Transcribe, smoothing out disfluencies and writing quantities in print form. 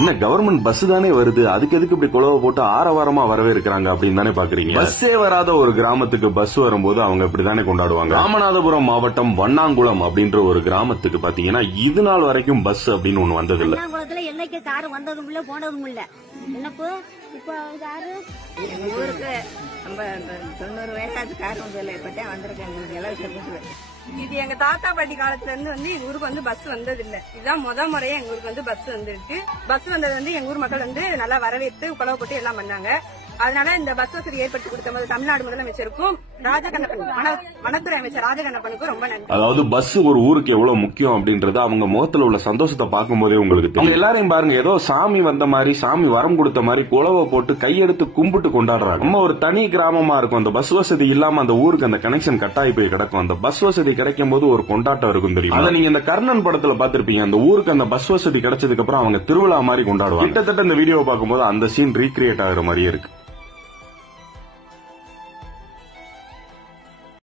என்ன government bus தானே வருது, அதுக்கு எதுக்கு இப்படி குழவை போட்டு ஆரவாரமா வரவேற்கிறாங்க அப்படின்னு தானே பாக்குறீங்க. பஸ்ஸே வராத ஒரு கிராமத்துக்கு பஸ் வரும்போது அவங்க இப்படித்தானே கொண்டாடுவாங்க. ராமநாதபுரம் மாவட்டம் வண்ணாங்குளம் அப்படின்ற ஒரு கிராமத்துக்கு பாத்தீங்கன்னா இது நாள் வரைக்கும் பஸ் அப்படின்னு ஒண்ணு வந்ததில்லை. என்னைக்கு காரு வந்ததும் இல்ல போனதும் இல்ல. என்னப்போ இப்போ காரு எங்க ஊருக்கு 90 வயசாச்சு காரு வந்ததில்லை. இப்பதான் வந்திருக்கேன் எல்லாம். இது எங்க தாத்தா பாட்டி காலத்துல இருந்து எங்க ஊருக்கு பஸ் வந்தது இல்ல. இதுதான் முறையா எங்க ஊருக்கு பஸ் வந்திருக்கு. பஸ் வந்தது எங்க ஊர் மக்கள் நல்லா வரவேற்று குழவை போட்டு எல்லாம் பண்ணாங்க. அதனால இந்த பஸ் வசதி ஏற்படுத்தி கொடுத்த போது தமிழ்நாடு முதலமைச்சருக்கும் வனத்துறை அமைச்சர் ராஜகண்ணப்பனுக்கும் ரொம்ப நன்றி. அதாவது பஸ் ஒரு ஊருக்கு எவ்வளவு முக்கியம் அப்படின்றது அவங்க முகத்துல உள்ள சந்தோஷத்தை பார்க்கும் போதே உங்களுக்கு தெரியும். எல்லாரையும் பாருங்க, ஏதோ சாமி வந்த மாதிரி, சாமி வரம் கொடுத்த மாதிரி குழவை போட்டு கையெடுத்து கும்பிட்டு கொண்டாடுறாங்க. நம்ம ஒரு தனி கிராமமா இருக்கும். அந்த பஸ் வசதி இல்லாம அந்த ஊருக்கு அந்த கனெக்ஷன் கட்டாயி போய் கிடக்கும். அந்த பஸ் வசதி கிடைக்கும் போது ஒரு கொண்டாட்டம் இருக்கும் தெரியும். அதை நீங்க இந்த கர்ணன் படத்துல பாத்திருப்பீங்க. அந்த ஊருக்கு அந்த பஸ் வசதி கிடைச்சதுக்கு அப்புறம் அவங்க திருவிழா மாதிரி கொண்டாடுவாங்க. கிட்டத்தட்ட இந்த வீடியோ பார்க்கும்போது அந்த சீன் ரீக்ரியேட் ஆகுற மாதிரியே இருக்கு.